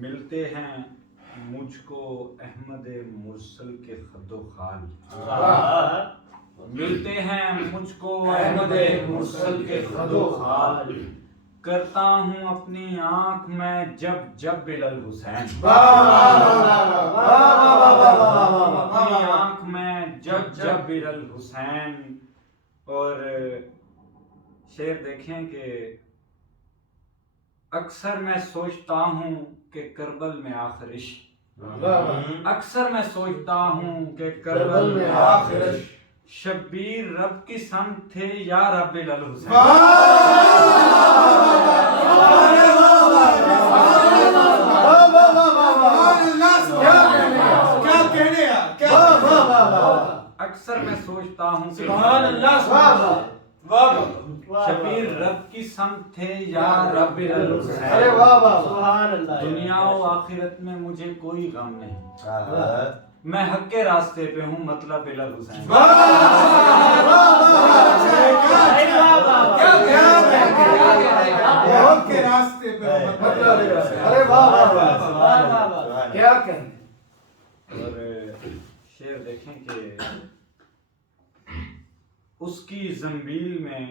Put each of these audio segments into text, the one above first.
ملتے ہیں مجھ کو احمد مرسل کے خد و خال، ملتے ہیں مجھ کو احمد مرسل کے خد و خال، کرتا ہوں اپنی آنکھ میں جب جب الحسین، اپنی آنکھ میں جب جب الحسین۔ اور شعر دیکھیں کہ اکثر میں سوچتا ہوں کہ کربل میں آخر عشق، اکثر میں سوچتا ہوں کہ کربل میں آخر عشق، شبیر رب کی سمت تھے یا رب الحسین۔ اکثر میں سوچتا ہوں کہ شبیر رب کی سمت تھے یا رب الحسین۔ دنیا و آخرت میں مجھے کوئی غم نہیں، میں حق کے راستے پہ ہوں، مطلب الحسین۔ اور شعر دیکھیں کہ اس کی زنبیل میں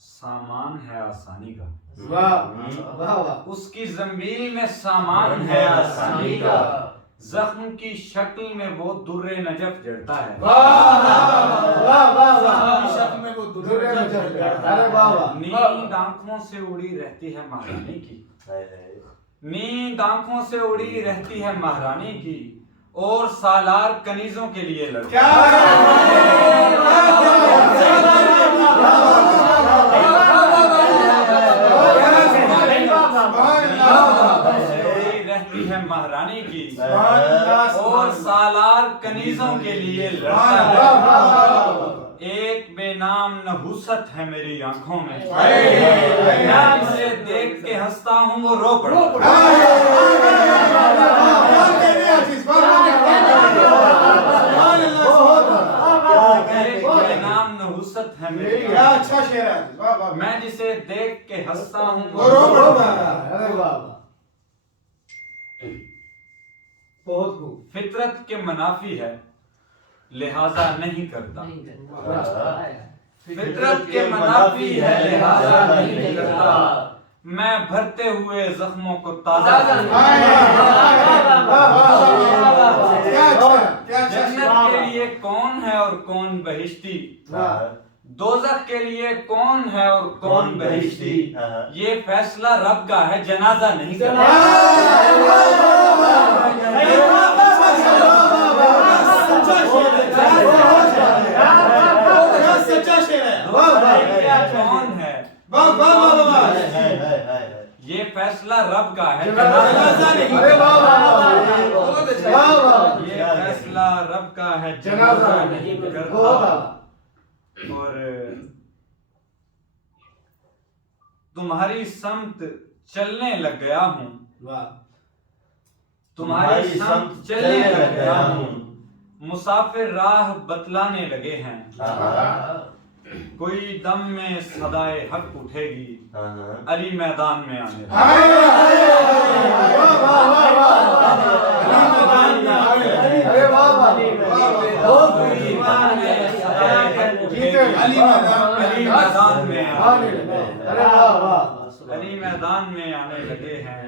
سامان ہے آسانی کا، اس کی زنبیل میں سامان ہے آسانی کا، زخم کی شکل میں وہ در نجف جڑتا ہے، نیند آنکھوں سے اڑی رہتی ہے مہارانی کی، نیند آنکھوں سے اڑی رہتی ہے مہارانی کی، اور سالار کنیزوں کے لیے لڑتا رہتی ہے مہارانی کی، اور سالار کنیزوں کے لیے لڑتا ہے۔ ایک بے نام نحوست ہے میری آنکھوں میں، میں اسے دیکھ کے ہنستا ہوں وہ رو پڑتا ہے میری، میں جسے دیکھ کے ہنستا ہوں وہ رو پڑتا۔ فطرت کے منافی ہے لہذا نہیں کرتا، فطرت کے منافی ہے لہذا نہیں کرتا، میں بھرتے ہوئے زخموں کو تازہ جنت کے لیے کون ہے اور کون بہشتی، دوزخ کے لیے کون ہے اور کون بہشتی، یہ فیصلہ رب کا ہے جنازہ نہیں کرتا۔ کون ہے یہ فیصلہ رب کا ہے جنازہ نہیں کرتا، یہ فیصلہ رب کا ہے جنازہ نہیں کرتا۔ اور تمہاری سمت چلنے لگ گیا ہوں، تمہاری سمت چلنے لگ گیا ہوں، مسافر راہ بتلانے لگے ہیں، کوئی دم میں صدائے حق اٹھے گی، علی میدان میں آنے علی میدان میں آنے لگے ہیں،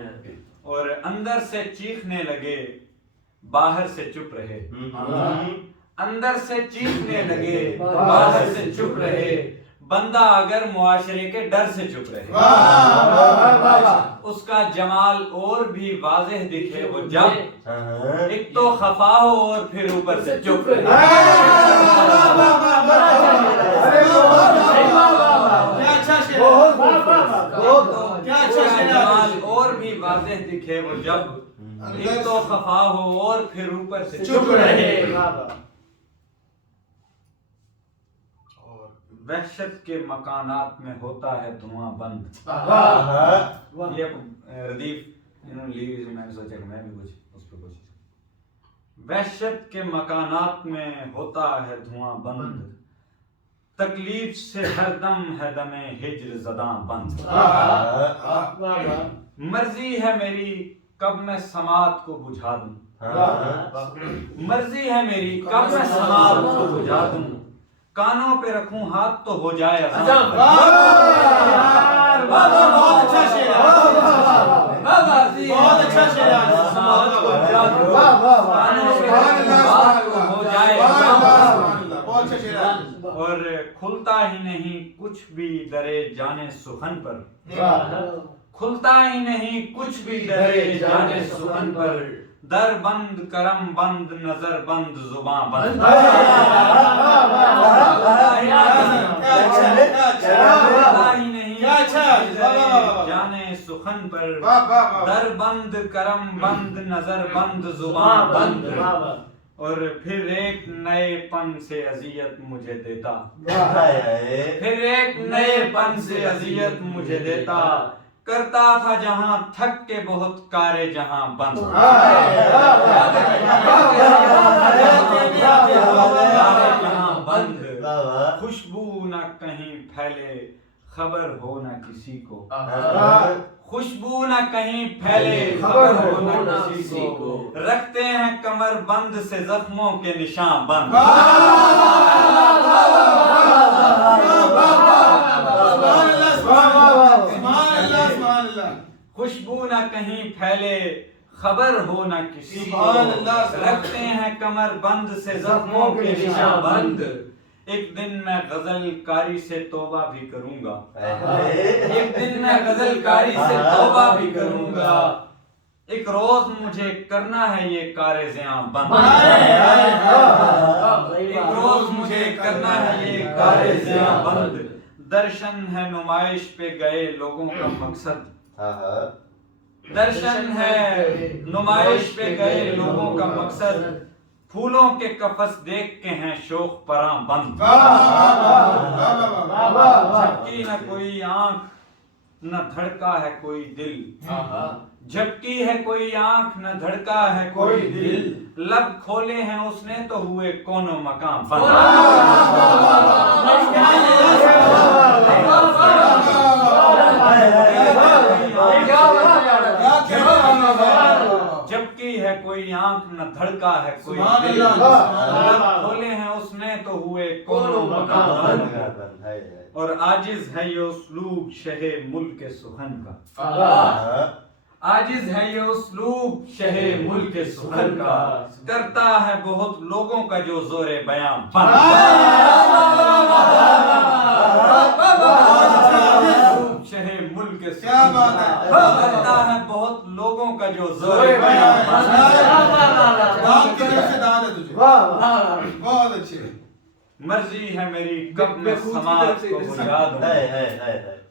اور اندر سے چیخنے لگے باہر سے چپ رہے، اندر سے چیخنے لگے باہر سے چپ رہے، بندہ اگر معاشرے کے ڈر سے چپ رہے، اس کا جمال اور بھی واضح دکھے وہ جب ایک تو خفا ہو اور پھر اوپر سے چپ رہے، جمال اور بھی واضح دکھے وہ جب ایک تو خفا ہو اور پھر اوپر سے چپ رہے۔ وحشت کے مکانات میں ہوتا ہے دھواں بند، یہ ردیف انہوں نے لی، میں نے سوچا کہ میں بھی کچھ اس پہ کوشش۔ وحشت کے مکانات میں ہوتا ہے دھواں بند، تکلیف سے ہر دم ہے دم ہجر زداں بند، مرضی ہے میری کب میں سماعت کو بجھا دوں مرضی ہے میری کب میں سماعت کو بجھا دوں کانوں پہ رکھوں ہاتھ تو ہو جائے اذان بہت اچھا شعر ہے بہت اچھا شعر ہے سماعت کو بجھا دوں کانوں پہ رکھوں ہاتھ تو ہو جائے اذان بہت اچھا شعر ہے اور کھلتا ہی نہیں کچھ بھی درے جانے سخن پر کھلتا ہی نہیں کچھ بھی درے جانے سخن پر در بند کرم بند نظر بند زباں بند جانے سخن پر در بند کرم بند نظر بند زباں بند اور پھر ایک نئے پن سے اذیت مجھے دیتا پھر ایک نئے پن سے اذیت مجھے دیتا کرتا تھا جہاں تھک کے بہت کارے جہاں بند جہاں بند خوشبو نہ کہیں پھیلے خبر ہو نہ کسی کو خوشبو نہ کہیں پھیلے خبر ہو نہ کسی کو رکھتے ہیں کمر بند سے زخموں کے نشان بند خوشبو نہ کہیں پھیلے خبر ہو نہ کسی کو رکھتے ہیں کمر بند سے زخموں کے نشان بند ایک دن میں غزل کاری سے توبہ بھی کروں گا ایک دن میں غزل کاری سے توبہ بھی کروں گا ایک روز مجھے کرنا ہے یہ کار زیاں بند ایک روز مجھے کرنا ہے یہ کار زیاں بند درشن ہے نمائش پہ گئے لوگوں کا مقصد درشن ہے نمائش پہ گئے لوگوں کا مقصد پھولوں کے قفس دیکھ کے ہیں شوق پراں بند جھپکی نہ کوئی آنکھ نہ دھڑکا ہے کوئی دل جھپکی ہے کوئی آنکھ نہ دھڑکا ہے کوئی دل لب کھولے ہیں اس نے تو ہوئے کونوں مقام بند جبکی ہے کوئی آنکھ نہ دھڑکا ہے کوئی دل لب کھولے ہیں اس نے تو ہوئے کونوں مقام بند اور عاجز ہے یہ اسلوب شہ ملک سخن کا عاجز ہے یہ اسلوب شہ ملک سخن کا کرتا ہے بہت لوگوں کا جو زور بیان بند شہ ملک سخن کا کرتا ہے بہت لوگوں کا جو زور بیان بہت اچھے مرضی ہے میری کب میں سماعت کو بجھا دوں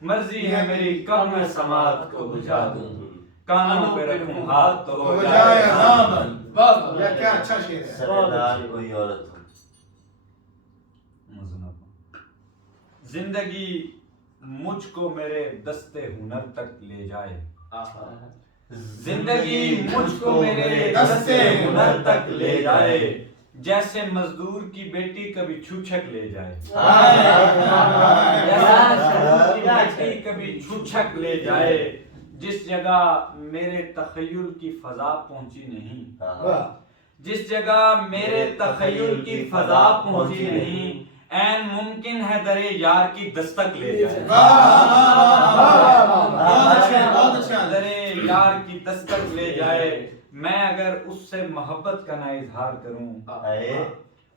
مرضی ہے میری کب میں سماعت کو بجھا دوں کانوں پہ رکھوں ہاتھ تو ہو جائے اذان کیا اچھا شعر ہے کوئی عورت ہو زندگی مجھ کو میرے دستے ہنر تک لے جائے زندگی مجھ کو میرے دستے ہنر تک لے جائے جیسے مزدور کی بیٹی کبھی چھوچک لے جائے بیٹی کبھی چھوچک لے جائے جس جگہ میرے تخیل کی فضا پہنچی نہیں جس جگہ میرے تخیل کی فضا پہنچی نہیں این ممکن ہے درے یار کی دستک لے جائے درے یار کی دستک لے جائے میں اگر اس سے محبت کا نہ اظہار کروں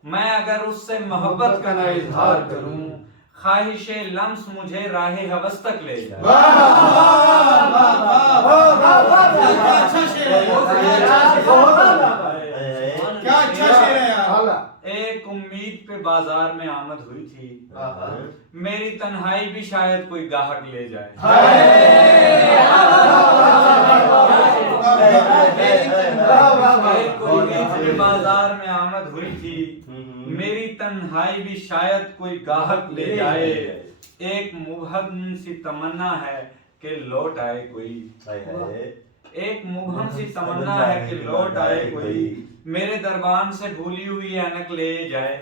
میں اگر اس سے محبت کا نہ اظہار کروں خواہش لمس مجھے راہ ہوس تک لے جائے کیا اچھا شعر ہے یار ایک امید پہ بازار میں آمد ہوئی تھی میری تنہائی بھی شاید کوئی گاہک لے جائے ایک امید پہ بازار میں آمد ہوئی تھی میری تنہائی بھی شاید کوئی گاہک لے جائے ایک مبہم سی تمنا ہے کہ لوٹ آئے کوئی ایک مبہم سی تمنا ہے کہ لوٹ آئے کوئی میرے دربان سے بھولی ہوئی اینک لے جائے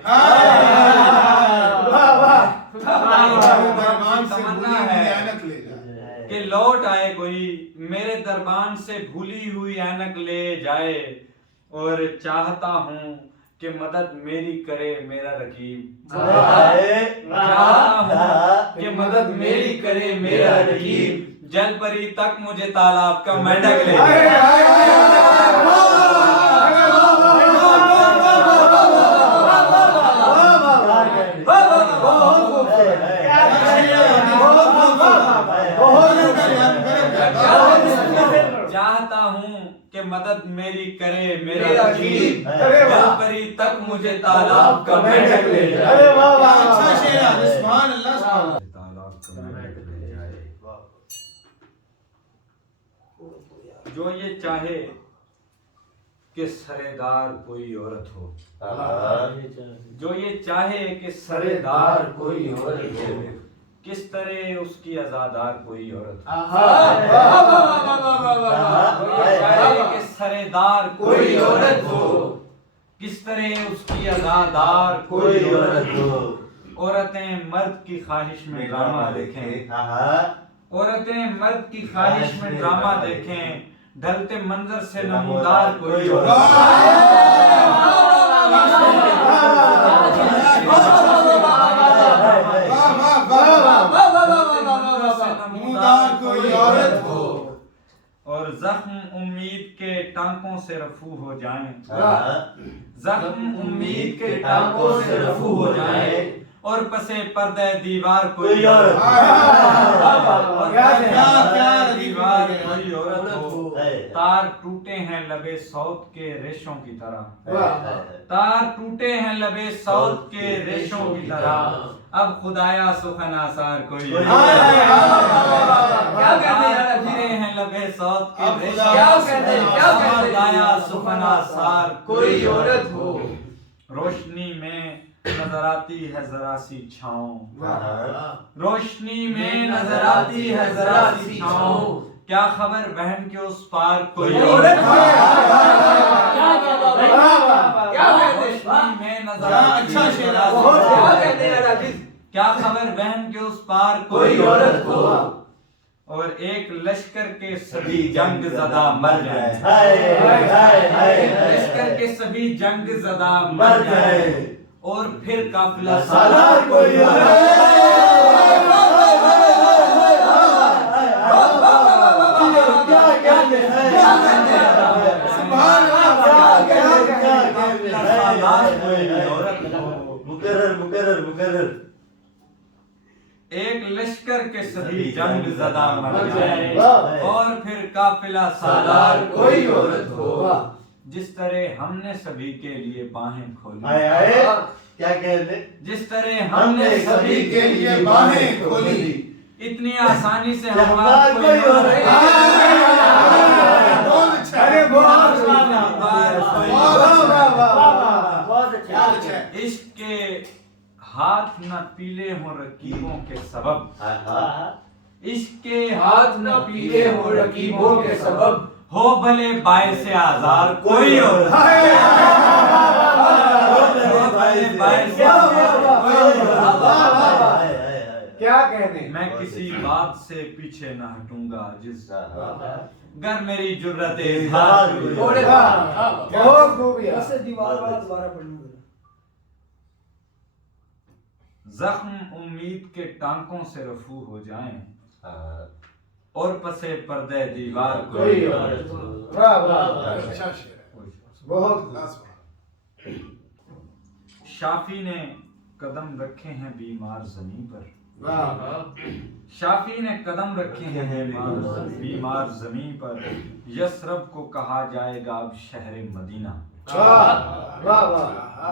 تمنا ہے کہ لوٹ آئے کوئی میرے دربان سے بھولی ہوئی اینک لے جائے، اور چاہتا ہوں کہ مدد میری کرے میرا رقیب، چاہتا ہوں کہ مدد میری کرے میرا رقیب، جل پری تک مجھے تالاب کا مینڈک لے چاہتا ہوں کہ مدد میری کرے میرا رقیب، جل پری تک مجھے تالاب کا مینڈک لے جائے، اچھا شعر ہے، سبحان اللہ سبحان اللہ۔ تالاب کا مینڈک لے جائے۔ جو یہ چاہے کہ سرےدار کوئی عورت ہو، جو یہ چاہے کہ سرےدار کوئی عورت ہو، کس طرح اس کی عزادار کوئی عورت ہو، جو یہ چاہے کہ سرےدار کوئی عورت ہو، کس طرح اس کی عزادار کوئی عورت ہو، عورتیں مرد کی خواہش میں ڈرامہ دیکھیں، عورتیں مرد کی خواہش میں ڈرامہ دیکھیں، ڈھلتے منظر سے نمودار کوئی عورت ہو، اور زخم امید کے ٹانکوں سے رفو ہو جائیں، زخم امید کے ٹانکوں سے رفو ہو جائیں، اور پسے پردہ دیوار کوئی عورت ہو، دیوار کوئی عورت ہو، تار ٹوٹے ہیں لبے سعود کے ریشوں کی طرح، تار ٹوٹے ہیں لبے سعود کے ریشوں کی طرح، اب خدایا سخن آثار کوئی گرے ہیں لبے سعود کے ریشوں، خدایا سخن آثار کوئی عورت ہو، روشنی میں نظر آتی ہے ذرا سی چھاؤں، روشنی میں نظر آتی ہے ذرا سی چھاؤں، کیا خبر بہن کے اس پار کوئی عورت ہو، روشنی میں نظر آتی ہے ذرا سی چھاؤں، کیا خبر بہن کے اس پار کوئی عورت ہو، اور ایک لشکر کے سبھی جنگ زدہ مر جائیں، لشکر کے سبھی جنگ زدہ مر جائیں، اور پھر قافلہ سالار کوئی ایک لشکر کے سبھی جنگ زدہ مر جائے، اور پھر قافلہ سالار کوئی عورت ہو، جس طرح ہم نے سبھی کے لیے باہیں کھولی، کیا کہتے، جس طرح ہم نے سبھی کے لیے باہیں کھولی، اتنی آسانی سے ہمارا کوئی عورت عشق کے ہاتھ نہ پیلے ہوں رقیبوں کے سبب، عشق کے ہاتھ نہ پیلے ہوں رقیبوں کے سبب، ہو بھلے باعث آزار کوئی عورت، کیا کہنے، میں کسی بات سے پیچھے نہ ہٹوں گا جس گر میری جرت اظہار کوئی عورت، بہت خوبیا، زخم امید کے ٹانکوں سے رفو ہو جائیں، اور پسے پردہ دیوار کوئی عورت ہو، اچھا شعر ہے، بہت شافی نے قدم رکھے ہیں بیمار زمین پر، شافی نے قدم رکھے ہیں بیمار زمین پر، یثرب کو کہا جائے گا اب شہر مدینہ،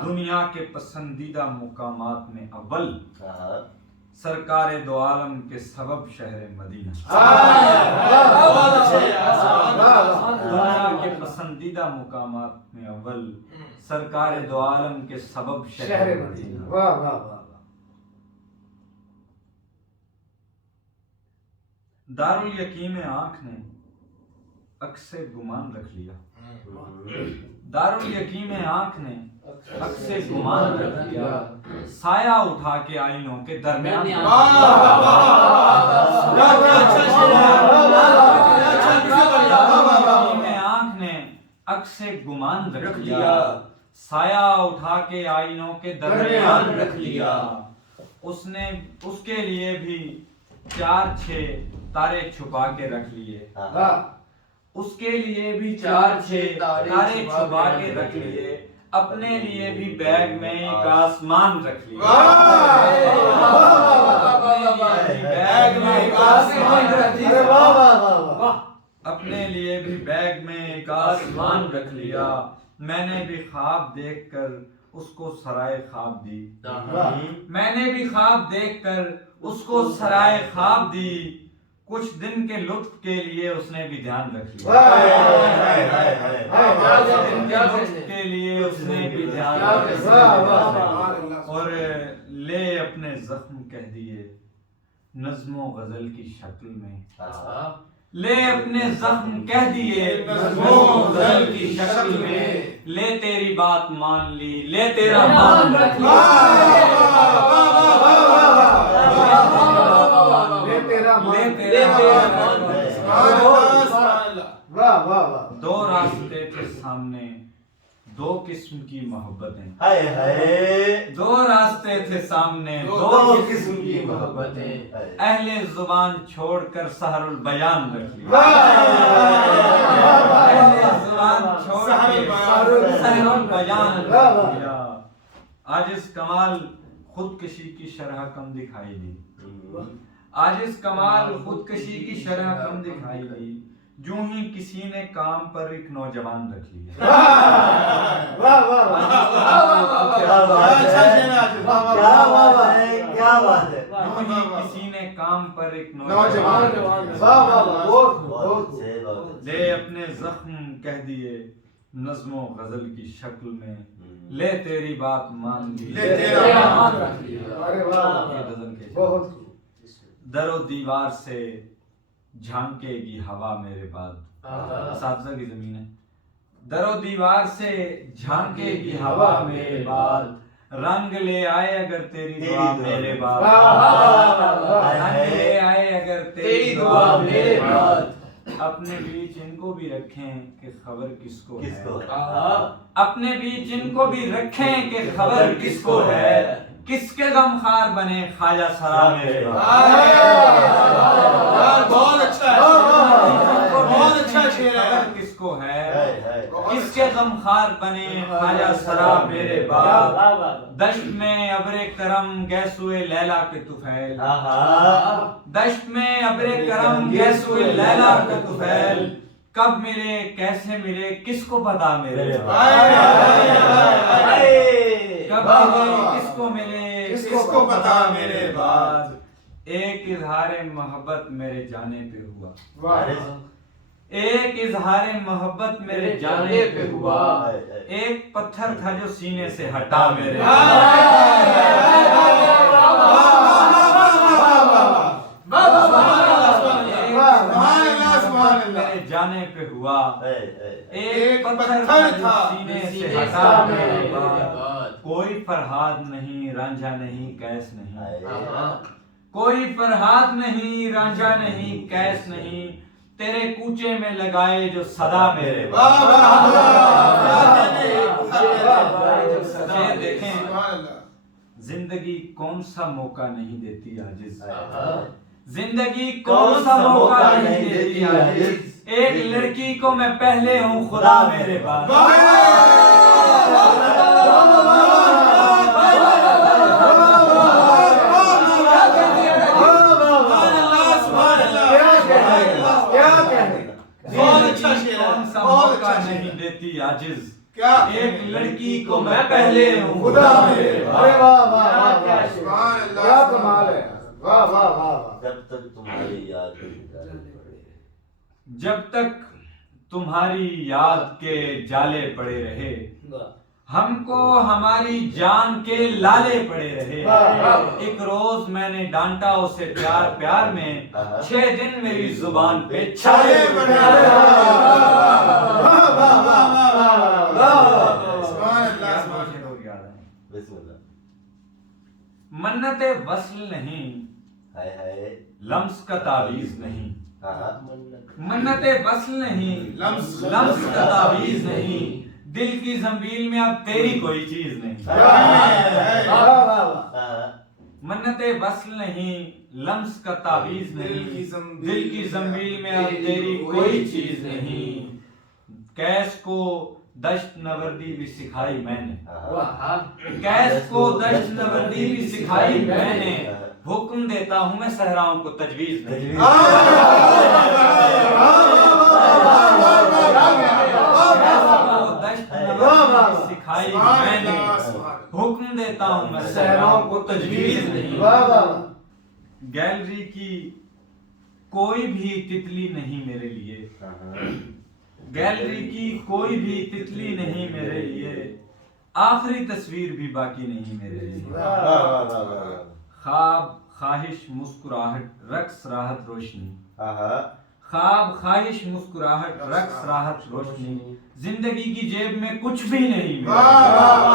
دنیا کے پسندیدہ مقامات میں اول، سرکار دو عالم کے سبب شہر مدینہ، دنیا کے پسندیدہ مقامات میں اول، سرکار دو عالم کے سبب شہر مدینہ۔ دارالیقین آنکھ نے عکس گمان رکھ لیا، دارالیقین آنکھ نے عکس گمان رکھ لیا، سایہ اٹھا کے آئینوں کے درمیان میں آنکھ نے عکس گمان رکھ لیا، سایہ اٹھا کے آئینوں کے درمیان رکھ لیا، اس کے لیے بھی 4-6 تارے چھپا کے رکھ لیے، اس کے لیے بھی 4-6 تارے چھپا کے رکھ لیے، اپنے لیے بھی بیگ میں ایک آسمان رکھ لیا، بیگ میں ایک آسمان رکھ لیا، اپنے لیے بھی بیگ میں ایک آسمان رکھ لیا، میں نے بھی خواب دیکھ کر اس کو سرائے خواب دی، میں نے بھی خواب دیکھ کر اس کو سرائے خواب دی، کچھ دن کے لطف کے لیے اس نے بھی دھیان رکھ لیا، کچھ دن کے لطف کے لیے اس نے بھی دھیان رکھ لیا، اور لے اپنے زخم کہہ دیے نظم و غزل کی شکل میں، لے اپنے زخم کہہ دیے نظم و غزل کی شکل میں، لے تیری بات مان لی، لے تیرا مان رکھ لیا، دو راستے تھے سامنے، دو قسم کی محبتیں، دو راستے تھے سامنے، دو قسم کی محبتیں، اہل زبان چھوڑ کر سحر البیان رکھ لیا، اہل زبان چھوڑ کر سحر البیان رکھ لیا، عاجز کمال خودکشی کی شرح کم دکھائی دی، عاجز کمال خودکشی کی شرح کم دکھائی دی، جوں ہی کسی نے کام پر ایک نوجوان رکھ لیا، کسی نے کام پر ایک نوجوان، لے اپنے زخم کہہ دیے نظم و غزل کی شکل میں، لے تیری بات مان لی، لے تیرا مان رکھ لیا، در و دیوار سے جھانکے گی ہوا میرے بعد، اساتذہ کی زمین ہے، در و دیوار سے جھانکے گی ہوا میرے بعد، رنگ لے آئے اگر تیری دعا میرے بعد، رنگ لے آئے اگر تیری دعا میرے بعد، اپنے بیچ ان کو بھی رکھیں کہ خبر کس کو ہے، اپنے بیچ ان کو بھی رکھیں کہ خبر کس کو ہے، کس کے غمخوار بنے خواجہ سرا میرے بعد، بہت اچھا ہے، بہت اچھا شعر ہے، کس کو ہے، کس کے غمخوار بنے خواجہ سرا میرے بعد، دشت میں ابر کرم گیسوئے لیلا کے طفیل، دشت میں ابر کرم گیسوئے لیلا کے طفیل، کب ملے کیسے ملے کس کو پتا میرے بعد، کب ملے کس کو ملے کس کو پتا میرے بعد، ایک اظہار محبت میرے جانے پہ ہوا، ایک اظہار محبت میرے جانے پہ ہوا، ایک پتھر تھا جو سینے سے ہٹا میرے جانے پہ ہوا، ایک پتھر تھا جو سینے سے ہٹا میرے بعد، کوئی فرہاد نہیں رانجھا نہیں کیس نہیں، کوئی فرہاد نہیں رانجھا نہیں کیس نہیں، تیرے کوچے میں لگائے جو صدا میرے بعد، دیکھیں زندگی کون سا موقع نہیں دیتی عاجز، زندگی کون سا موقع نہیں دیتی عاجز، ایک لڑکی کو میں پہلے ہوں خدا میرے بعد، نہیں دیتی عاجز، ایک لڑکی کو میں پہلے ہوں خدا میرے بعد، کیا کمال ہے، واہ واہ واہ، جب تک تمہاری یاد جب تک تمہاری یاد کے جالے پڑے رہے، ہم کو ہماری جان کے لالے پڑے رہے، ایک روز میں نے ڈانٹا اسے پیار پیار میں، 6 دن میری زبان پہ چھالے پڑے رہے، منت وصل نہیں ہائے ہائے لمس کا تعویذ نہیں ہاں منت وصل نہیں لمس کا تعویذ نہیں دل کی زنبیل میں اب تیری کوئی چیز نہیں منت وصل نہیں لمس کا تعویذ نہیں دل کی زنبیل میں اب تیری کوئی چیز نہیں کیس کو دشت نوردی بھی سکھائی میں نے کیس کو دشت نوردی بھی سکھائی میں نے حکم دیتا ہوں میں صحراؤں کو تجویز نہیں سکھائی میں نے حکم دیتا ہوں میں صحراؤں کو تجویز نہیں گیلری کی کوئی بھی تتلی نہیں میرے لیے گیلری کی کوئی بھی تتلی نہیں میرے لیے آخری تصویر بھی باقی نہیں میرے لیے خواب خواہش مسکراہٹ رقص راحت روشنی خواب خواہش مسکراہٹ رقص راحت روشنی زندگی کی جیب میں کچھ بھی نہیں خواب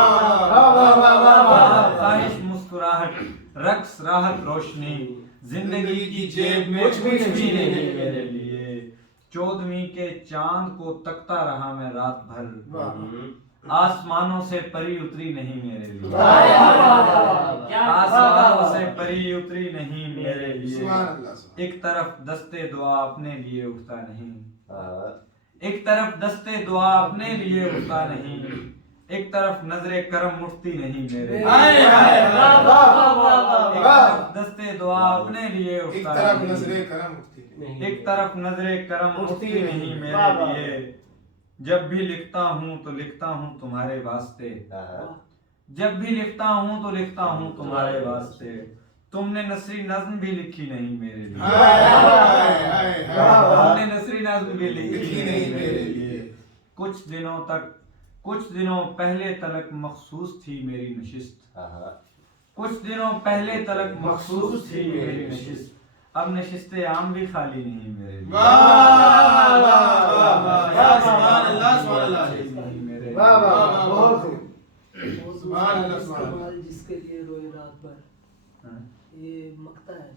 خواہش مسکراہٹ رقص راحت روشنی زندگی کی جیب میں کچھ بھی نہیں میرے لیے 14ویں کے چاند کو تکتا رہا میں رات بھر آسمانوں سے پری اتری نہیں میرے لیے آسمانوں سے پری اتری نہیں میرے لیے ایک طرف دستے دعا اپنے لیے اٹھتا نہیں ایک طرف دستے دعا اپنے لیے اٹھتا نہیں ایک طرف نظر کرم اٹھتی نہیں میرے لیے ایک طرف دستے دعا اپنے لیے اٹھتا نہیں ایک طرف نظر کرم اٹھتی نہیں میرے لیے جب بھی لکھتا ہوں تو لکھتا ہوں تمہارے واسطے جب بھی لکھتا ہوں تو لکھتا ہوں تمہارے واسطے تم نے نثری نظم بھی لکھی نہیں میرے لیے تم نے نثری نظم بھی لکھی نہیں میرے لیے کچھ دنوں پہلے تلک مخصوص تھی میری نشست کچھ دنوں پہلے تلک مخصوص تھی میری نشست اب نشست عام بھی خالی نہیں میرے لیے جس کے لیے روئے رات بھر یہ مقطع ہے